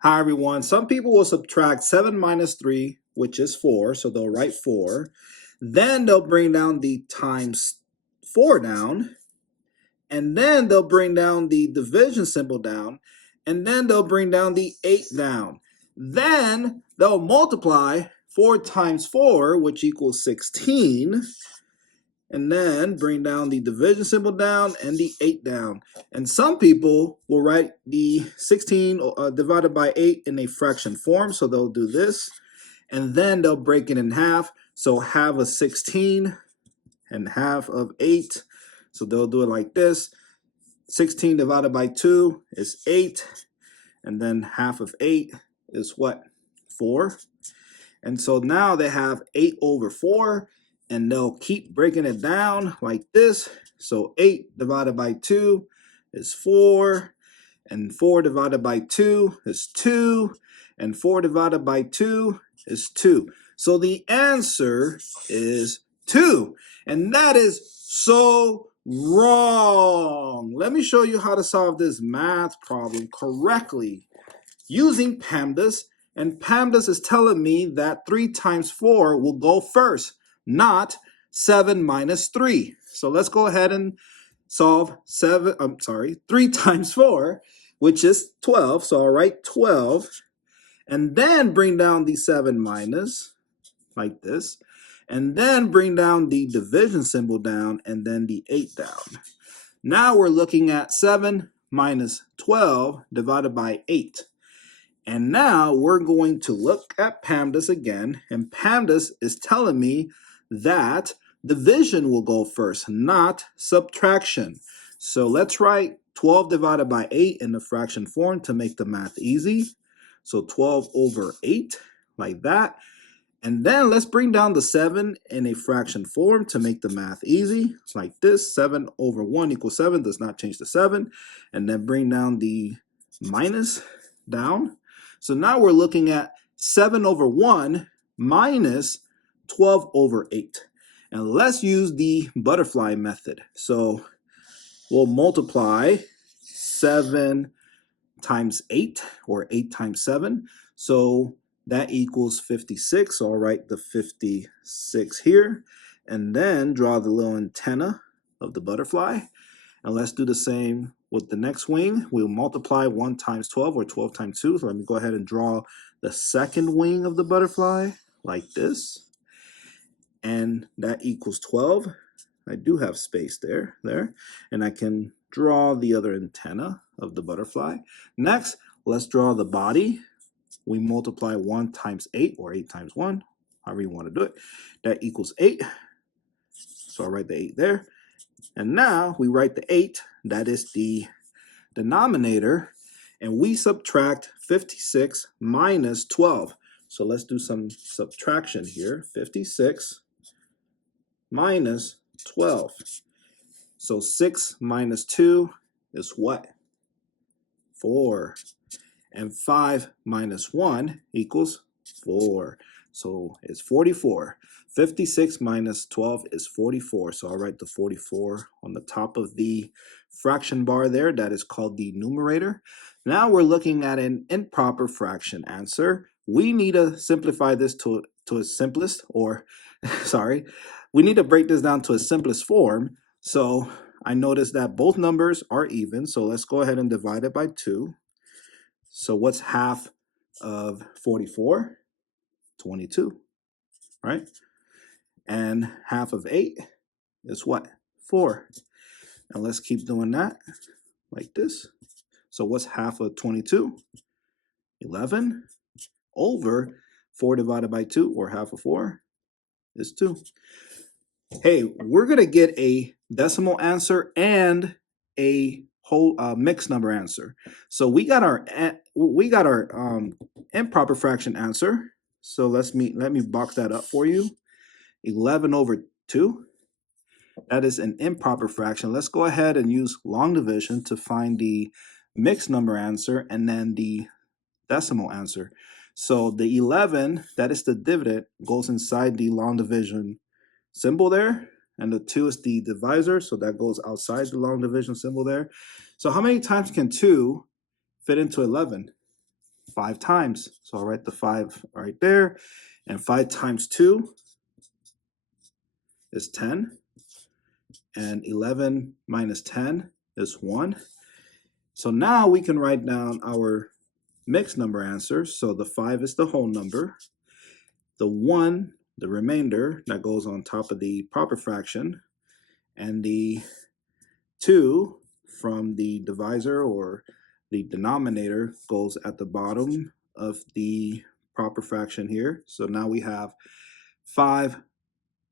Hi everyone. Some people will subtract 7 minus 3, which is 4, so they'll write 4. Then they'll bring down the times 4 down, and then they'll bring down the division symbol down, and then they'll bring down the 8 down. Then they'll multiply 4 times 4, which equals 16, and then bring down the division symbol down and the 8 down. And some people will write the 16 divided by 8 in a fraction form, so they'll do this, and then they'll break it in half. So half of 16 and half of 8, so they'll do it like this. 16 divided by 2 is 8, and then half of 8 is what? 4. And so now they have 8 over 4, and they'll keep breaking it down like this. So 8 divided by 2 is 4, and 4 divided by 2 is 2, and 4 divided by 2 is 2. So the answer is 2, and that is so wrong. Let me show you how to solve this math problem correctly using PEMDAS. And PEMDAS is telling me that 3 times 4 will go first, not 7 minus 3. So let's go ahead and solve 3 times 4, which is 12. So I'll write 12, and then bring down the 7 minus, like this, and then bring down the division symbol down, and then the 8 down. Now we're looking at 7 minus 12 divided by 8. And now we're going to look at PEMDAS again, and PEMDAS is telling me that division will go first, not subtraction. So let's write 12 divided by 8 in the fraction form to make the math easy. So 12 over 8, like that. And then let's bring down the 7 in a fraction form to make the math easy, like this. 7 over 1 equals 7, does not change the 7. And then bring down the minus down. So now we're looking at 7 over 1 minus 12 over 8. And let's use the butterfly method. So we'll multiply 7 times 8, or 8 times 7. So that equals 56. So I'll write the 56 here. And then draw the little antenna of the butterfly. And let's do the same with the next wing. We'll multiply 1 times 12, or 12 times 2. So let me go ahead and draw the second wing of the butterfly like this. And that equals 12. I do have space there. And I can draw the other antenna of the butterfly. Next, let's draw the body. We multiply 1 times 8, or 8 times 1, however you want to do it. That equals 8. So I'll write the 8 there. And now we write the 8, that is the denominator, and we subtract 56 minus 12. So let's do some subtraction here. 56 minus 12. So 6 minus 2 is what? 4. And 5 minus 1 equals 4. So it's 44. 56 minus 12 is 44. So I'll write the 44 on the top of the fraction bar there. That is called the numerator. Now we're looking at an improper fraction answer. We need to simplify this to its simplest, or sorry, we need to break this down to its simplest form. So I noticed that both numbers are even. So let's go ahead and divide it by 2. So what's half of 44? 22, right? And half of 8 is what? 4. And let's keep doing that like this. So what's half of 22? 11 over 4 divided by 2, or half of 4, is 2. Hey, we're going to get a decimal answer and a whole mixed number answer. So we got our improper fraction answer. So let me box that up for you. 11 over 2. That is an improper fraction. Let's go ahead and use long division to find the mixed number answer and then the decimal answer. So the 11, that is the dividend, goes inside the long division symbol there. And the 2 is the divisor, so that goes outside the long division symbol there. So how many times can 2 fit into 11? 5 times. So I'll write the 5 right there. And 5 times 2 is 10. And 11 minus 10 is 1. So now we can write down our mixed number answers. So the 5 is the whole number. The 1, the remainder, that goes on top of the proper fraction. And the 2 from the divisor or the denominator goes at the bottom of the proper fraction here. So now we have 5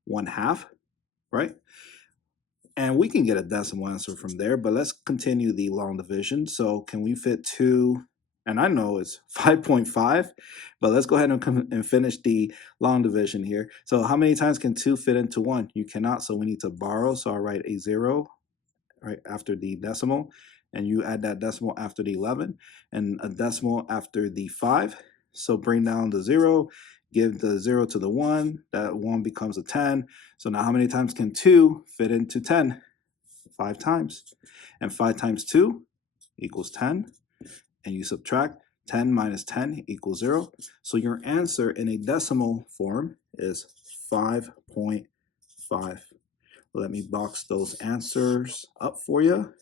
1/2, right? And we can get a decimal answer from there, but let's continue the long division. So can we fit 2? And I know it's 5.5, but let's go ahead and finish the long division here. So how many times can 2 fit into 1? You cannot, so we need to borrow. So I'll write a 0 right after the decimal, and you add that decimal after the 11 and a decimal after the 5. So bring down the 0, give the 0 to the 1, that 1 becomes a 10. So now how many times can 2 fit into 10? 5 times. And 5 times 2 equals 10. And you subtract 10 minus 10 equals 0. So your answer in a decimal form is 5.5. Let me box those answers up for you.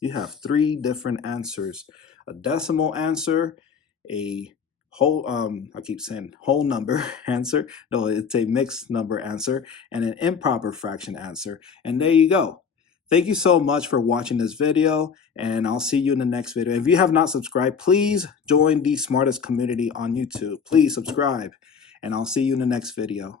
You have 3 different answers: a decimal answer, a whole I keep saying whole number answer. No, it's a mixed number answer, and an improper fraction answer. And there you go. Thank you so much for watching this video, and I'll see you in the next video. If you have not subscribed, please join the smartest community on YouTube. Please subscribe, and I'll see you in the next video.